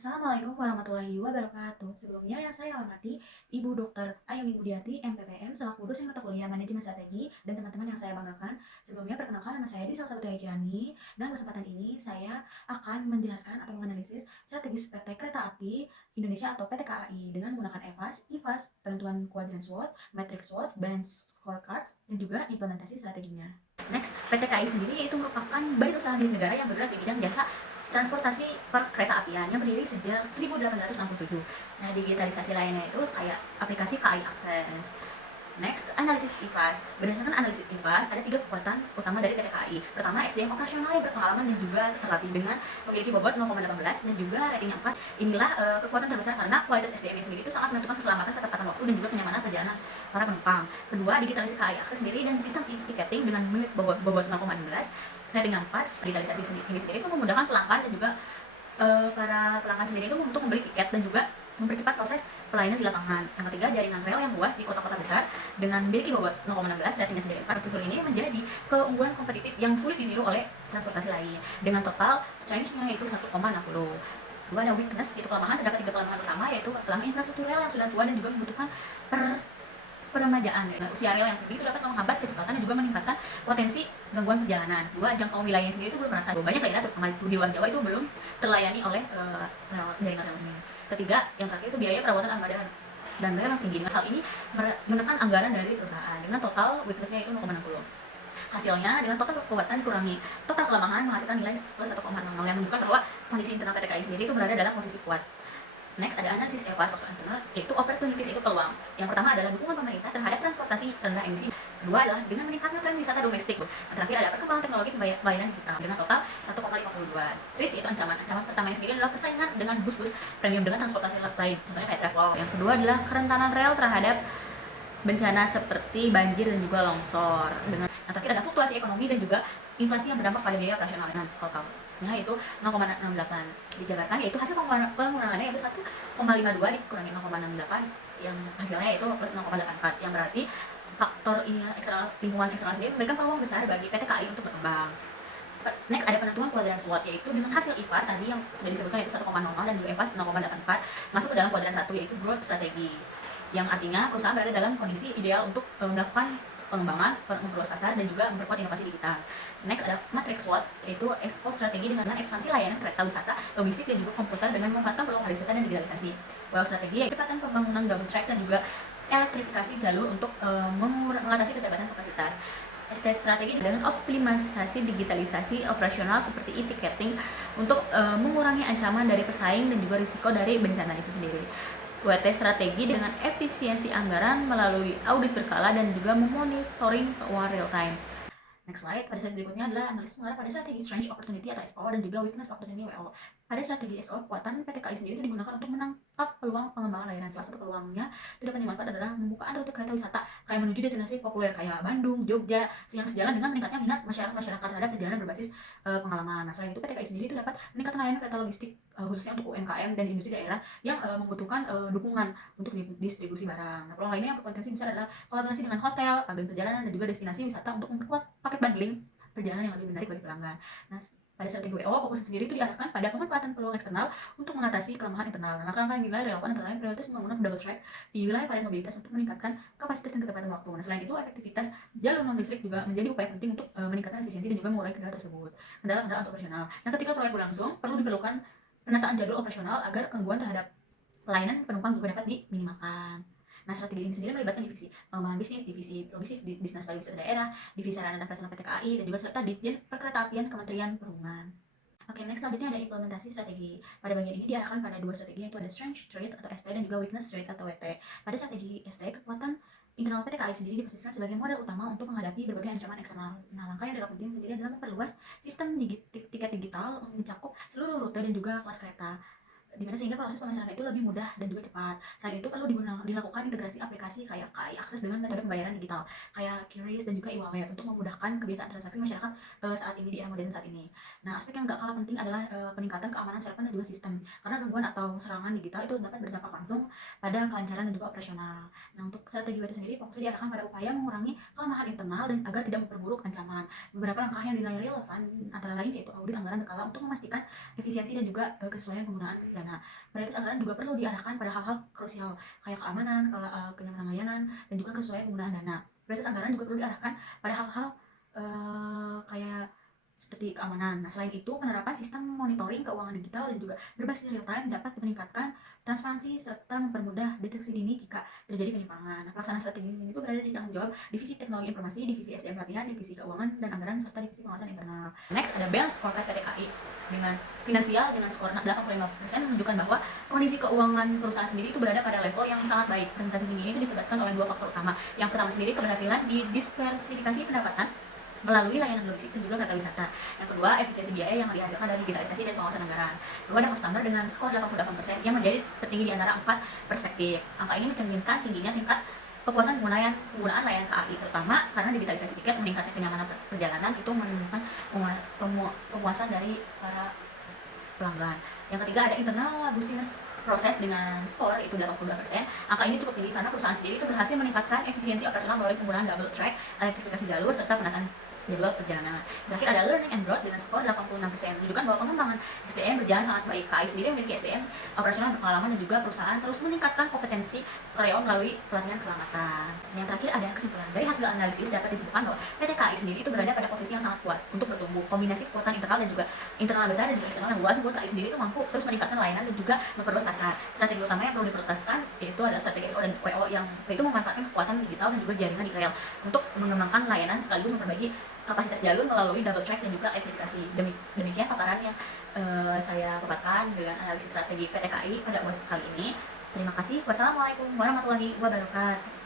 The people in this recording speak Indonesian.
Assalamualaikum warahmatullahi wabarakatuh. Sebelumnya yang saya hormati Ibu Dr. Ayumi Budiati, MPPM, selaku dosen mata kuliah Manajemen Strategi, dan teman-teman yang saya banggakan. Sebelumnya perkenalkan, nama saya Dwi Salsabutri Kirani. Dan kesempatan ini saya akan menjelaskan atau menganalisis strategis PT Kereta Api Indonesia atau PT KAI dengan menggunakan IFAS, penentuan kuadran SWOT, matrix SWOT, bench scorecard, dan juga implementasi strateginya. Next, PT KAI sendiri itu merupakan badan usaha milik negara yang bergerak di bidang jasa transportasi per kereta apian yang berdiri sejak 1867. Nah, digitalisasi lainnya itu kayak aplikasi KAI Akses. Next, analisis IFAS. Berdasarkan analisis IFAS, ada 3 kekuatan utama dari PT KAI. Pertama, SDM operasional yang berpengalaman dan juga terlatih dengan memiliki bobot 0,18 dan juga ratingnya 4. Inilah kekuatan terbesar karena kualitas SDM sendiri itu sangat menentukan keselamatan, ketepatan waktu, dan juga kenyamanan perjalanan para penumpang. Kedua, digitalisasi KAI Akses sendiri dan sistem e-ticketing dengan bobot 0,16 rating 4. Digitalisasi ini sendiri itu memudahkan pelanggan dan juga para pelanggan sendiri itu untuk membeli tiket dan juga mempercepat proses pelayanan di lapangan. Yang ketiga, jaringan rel yang luas di kota-kota besar dengan memiliki bobot 0,16 ratingnya sendiri 4. Fitur ini menjadi keunggulan kompetitif yang sulit ditiru oleh transportasi lain dengan total strength-nya yaitu 1,60. Dua, ada weakness, itu kelemahan. Terdapat 3 kelemahan utama, yaitu kelemahan infrastruktur rel yang sudah tua dan juga membutuhkan peremajaan. Usia rel yang tinggi itu dapat menghambat kecepatan dan juga meningkatkan potensi gangguan perjalanan. Dua, jangkauan wilayahnya sendiri itu belum merata. Banyak daerah terutama di luar Jawa itu belum terlayani oleh jaringan rel ini. Ketiga, yang terakhir itu biaya perawatan armada dan rel yang tinggi. Dengan hal ini menekan anggaran dari perusahaan dengan total weakness-nya itu 0,60. Hasilnya, dengan total kekuatan dikurangi total kelemahan menghasilkan nilai plus 1,00 yang menunjukkan bahwa kondisi internal PT KAI sendiri itu berada dalam posisi kuat. Next, ada analisis EVAS waktu internal, yaitu opportunities, itu peluang. Yang pertama adalah dukungan pemerintah terhadap transportasi rendah emisi. Kedua adalah dengan meningkatnya tren wisata domestik. Yang terakhir ada perkembangan teknologi pembayaran digital dengan total 1,52. Risk, itu ancaman. Ancaman pertama yang sendiri adalah persaingan dengan bus-bus premium dengan transportasi lain, contohnya kayak travel. Yang kedua adalah kerentanan rel terhadap bencana seperti banjir dan juga longsor. Yang terakhir ada fluktuasi ekonomi dan juga inflasi yang berdampak pada biaya operasional dengan totalnya itu 0,68. Dijabarkan yaitu hasil pengurangannya yaitu 1,52 dikurangi 0,68 yang hasilnya yaitu plus 0,84, yang berarti faktor eksternal, lingkungan eksternal sendiri memberikan peluang besar bagi PT KAI untuk berkembang. Next, ada penentuan kuadran SWOT, yaitu dengan hasil IFAS tadi yang sudah disebutkan yaitu 1,00 dan juga IFAS 0,84 masuk ke dalam kuadran 1 yaitu growth strategi, yang artinya perusahaan berada dalam kondisi ideal untuk melakukan pengembangan, memperluas pasar, dan juga memperkuat inovasi digital. Next, ada matrix SWOT, yaitu expo strategi dengan ekspansi layanan kereta wisata, logistik, dan juga komputer dengan memanfaatkan peluang pariwisata dan digitalisasi. Well strategi, yaitu kecepatan pembangunan double track dan juga elektrifikasi jalur untuk mengatasi keterbatasan kapasitas. Strategi dengan optimalisasi digitalisasi operasional seperti e-ticketing untuk mengurangi ancaman dari pesaing dan juga risiko dari bencana itu sendiri. WT strategi dengan efisiensi anggaran melalui audit berkala dan juga memonitoring keuangan real time. Next slide, pada slide berikutnya adalah analisis mengarah pada strategi strength opportunity atau SO dan juga weakness opportunity WO. Pada strategi SO, kekuatan PT KAI sendiri itu digunakan untuk menangkap peluang pengembangan layanan. Salah satu peluangnya itu dapat dimanfaat adalah membukaan rute kereta wisata kayak menuju destinasi populer kayak Bandung, Jogja, yang sejalan dengan meningkatnya minat masyarakat terhadap perjalanan berbasis pengalaman. Nah, selain itu PT KAI sendiri itu dapat meningkatkan layanan kereta logistik khususnya untuk UMKM dan industri daerah yang membutuhkan dukungan untuk distribusi barang. Nah, peluang lainnya yang berpotensi besar adalah kolaborasi dengan hotel, agen perjalanan, dan juga destinasi wisata untuk memperkuat paket bundling perjalanan yang lebih menarik bagi pelanggan. Nah, pada strategi WO, fokus sendiri itu diarahkan pada pemanfaatan peluang eksternal untuk mengatasi kelemahan internal. Nah, langkah-langkah yang dinilai relevan antara lain prioritas pembangunan double track di wilayah padat mobilitas untuk meningkatkan kapasitas dan ketepatan waktu. Nah, selain itu, efektivitas jalur non-listrik juga menjadi upaya penting untuk meningkatkan efisiensi dan juga mengurangi kendala tersebut. Kendala-kendala operasional. Nah, ketika proyek berlangsung, perlu diperlukan penataan jadwal operasional agar gangguan terhadap pelayanan penumpang juga dapat diminimalkan. Nah, strategi ini sendiri melibatkan divisi pengembangan bisnis, divisi logistik, dinas pariwisata daerah, divisi sarana dan prasarana PT KAI, dan juga serta Ditjen Perkeretaapian Kementerian Perhubungan. Oke, next selanjutnya ada implementasi strategi. Pada bagian ini diarahkan pada 2 strategi, yaitu ada strength trait atau ST dan juga weakness trait atau WT. Pada strategi ST, kekuatan internal PT KAI sendiri diposisikan sebagai modal utama untuk menghadapi berbagai ancaman eksternal. Nah, langkah yang agak penting sendiri adalah memperluas sistem tiket digital mencakup seluruh rute dan juga kelas kereta, dimana sehingga proses pemesanan itu lebih mudah dan juga cepat. Selain itu perlu dilakukan integrasi aplikasi kayak KAI Akses dengan metode pembayaran digital kayak QRIS dan juga e-wallet untuk memudahkan kebiasaan transaksi masyarakat saat ini di era modern saat ini. Nah, aspek yang gak kalah penting adalah peningkatan keamanan server dan juga sistem, karena gangguan atau serangan digital itu dapat berdampak langsung pada kelancaran dan juga operasional. Nah, untuk strategi WT sendiri fokusnya diarahkan pada upaya mengurangi kelemahan internal dan agar tidak memperburuk ancaman. Beberapa langkah yang dinilai relevan antara lain yaitu audit anggaran berkala untuk memastikan efisiensi dan juga kesesuaian penggunaan dana. Prioritas anggaran juga perlu diarahkan pada hal-hal krusial kayak keamanan, kenyamanan layanan, dan juga kesesuaian penggunaan dana. Prioritas anggaran juga perlu diarahkan pada hal-hal kayak seperti keamanan. Nah, selain itu, penerapan sistem monitoring keuangan digital dan juga berbasis real time dapat meningkatkan transparansi serta mempermudah deteksi dini jika terjadi penyimpangan. Nah, pelaksanaan strategi ini itu berada di tanggung jawab Divisi Teknologi Informasi, Divisi SDM Pelatihan, Divisi Keuangan dan Anggaran, serta Divisi Pengawasan Internal. Next, ada BEL Scorecard PDKI dengan finansial dengan skor 85% menunjukkan bahwa kondisi keuangan perusahaan sendiri itu berada pada level yang sangat baik. Presentasi tinggi ini disebabkan oleh dua faktor utama. Yang pertama sendiri keberhasilan di diversifikasi pendapatan melalui layanan logistik dan juga kereta wisata. Yang kedua, efisiensi biaya yang dihasilkan dari digitalisasi dan pengawasan anggaran. Kedua, ada cost standar dengan skor 88% yang menjadi tertinggi di antara 4 perspektif. Angka ini mencerminkan tingginya tingkat kepuasan penggunaan layanan KAI, terutama karena digitalisasi tiket, meningkatnya kenyamanan perjalanan itu menimbulkan pemuasan dari para pelanggan. Yang ketiga, ada internal business proses dengan skor itu 82%. Angka ini cukup tinggi karena perusahaan sendiri itu berhasil meningkatkan efisiensi operasional melalui penggunaan double track, elektrifikasi jalur, serta penataan jadwal perjalanan. Terakhir ada learning and growth dengan skor 86%, menunjukkan bahwa pengembangan SDM berjalan sangat baik. KAI sendiri memiliki SDM operasional berpengalaman dan juga perusahaan terus meningkatkan kompetensi karyawan melalui pelatihan keselamatan. Yang terakhir ada kesimpulan. Dari hasil analisis dapat disimpulkan bahwa PT KAI sendiri itu berada pada posisi yang sangat kuat untuk bertumbuh. Kombinasi kekuatan internal dan juga internal besar dan juga eksternal yang luas membuat KAI sendiri itu mampu terus meningkatkan layanan dan juga memperluas pasar. Strategi utama yang perlu diprioritaskan yaitu adalah strategi SO dan WO yang yaitu memanfaatkan kekuatan digital dan juga jaringan di rel untuk mengembangkan layanan sekaligus memperbaiki kapasitas jalur melalui double track dan juga elektrifikasi. Demikian paparan yang saya paparkan dengan analisis strategi PT KAI pada UAS kali ini. Terima kasih. Wassalamualaikum warahmatullahi wabarakatuh.